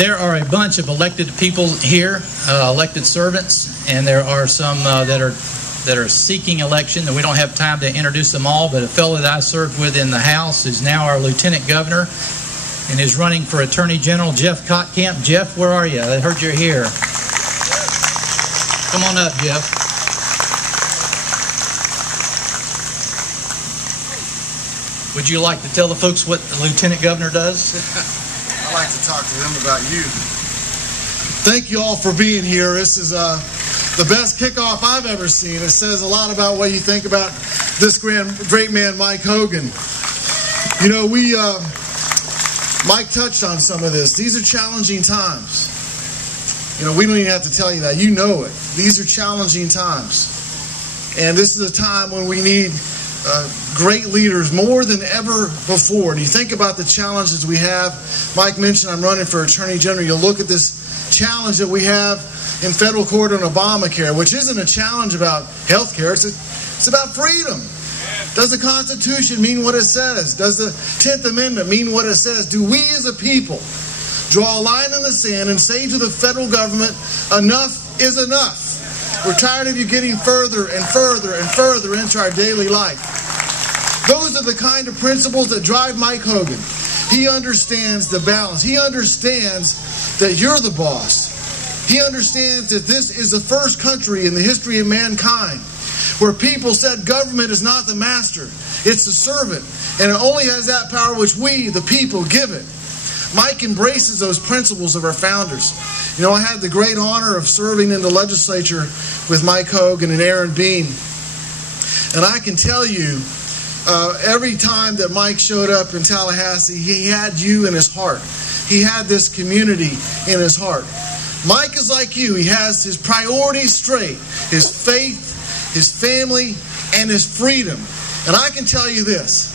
There are a bunch of elected people here, elected servants, and there are some that are seeking election, and we don't have time to introduce them all, but a fellow that I served with in the House is now our Lieutenant Governor and is running for Attorney General, Jeff Kottkamp. Jeff, where are you? I heard you're here. Come on up, Jeff. Would you like to tell the folks what the Lieutenant Governor does? I'd like to talk to them about you. Thank you all for being here. This is the best kickoff I've ever seen. It says a lot about what you think about this great man, Mike Hogan. You know, Mike touched on some of this. These are challenging times. You know, we don't even have to tell you that. You know it. These are challenging times. And this is a time when we need great leaders more than ever before. And you think about the challenges we have. Mike mentioned I'm running for Attorney General. You look at this challenge that we have in federal court on Obamacare, which isn't a challenge about health care. It's about freedom. Does the Constitution mean what it says? Does the 10th Amendment mean what it says? Do we as a people draw a line in the sand and say to the federal government, enough is enough? We're tired of you getting further and further and further into our daily life. Those are the kind of principles that drive Mike Hogan. He understands the balance. He understands that you're the boss. He understands that this is the first country in the history of mankind where people said government is not the master, it's the servant, and it only has that power which we, the people, give it. Mike embraces those principles of our founders. You know, I had the great honor of serving in the legislature with Mike Hogan and Aaron Bean. And I can tell you, every time that Mike showed up in Tallahassee, he had you in his heart. He had this community in his heart. Mike is like you. He has his priorities straight. His faith, his family, and his freedom. And I can tell you this.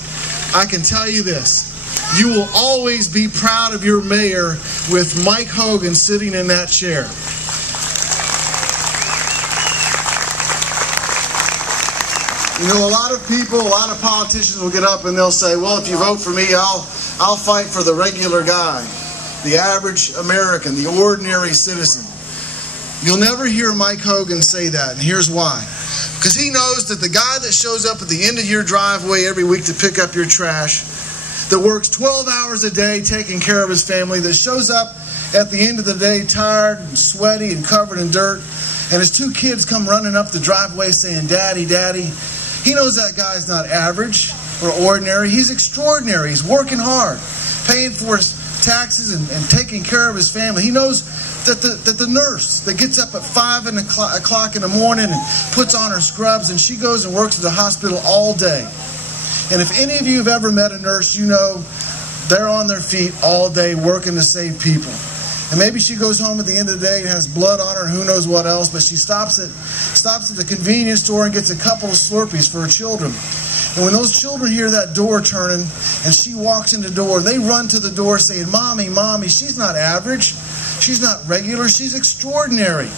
You will always be proud of your mayor with Mike Hogan sitting in that chair. You know, a lot of people, a lot of politicians will get up and they'll say, well, if you vote for me, I'll fight for the regular guy, the average American, the ordinary citizen. You'll never hear Mike Hogan say that, and here's why. Because he knows that the guy that shows up at the end of your driveway every week to pick up your trash, that works 12 hours a day taking care of his family, that shows up at the end of the day tired and sweaty and covered in dirt, and his two kids come running up the driveway saying, Daddy, Daddy. He knows that guy's not average or ordinary. He's extraordinary. He's working hard, paying for his taxes and taking care of his family. He knows that the nurse that gets up at 5 o'clock in the morning and puts on her scrubs and she goes and works at the hospital all day. And if any of you have ever met a nurse, you know they're on their feet all day working to save people. And maybe she goes home at the end of the day and has blood on her and who knows what else, but she stops at the convenience store and gets a couple of Slurpees for her children. And when those children hear that door turning and she walks in the door, they run to the door saying, Mommy, Mommy, she's not average. She's not regular. She's extraordinary.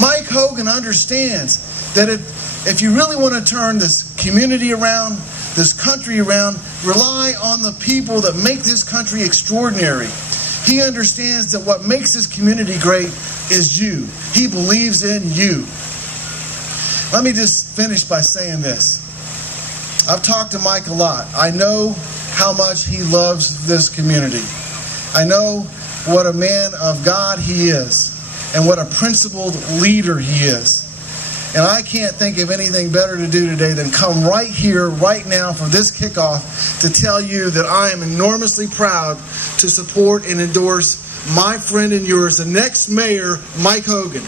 Mike Hogan understands that if you really want to turn this community around, this country around, rely on the people that make this country extraordinary. He understands that what makes this community great is you. He believes in you. Let me just finish by saying this. I've talked to Mike a lot. I know how much he loves this community. I know what a man of God he is and what a principled leader he is. And I can't think of anything better to do today than come right here, right now for this kickoff to tell you that I am enormously proud to support and endorse my friend and yours, the next mayor, Mike Hogan.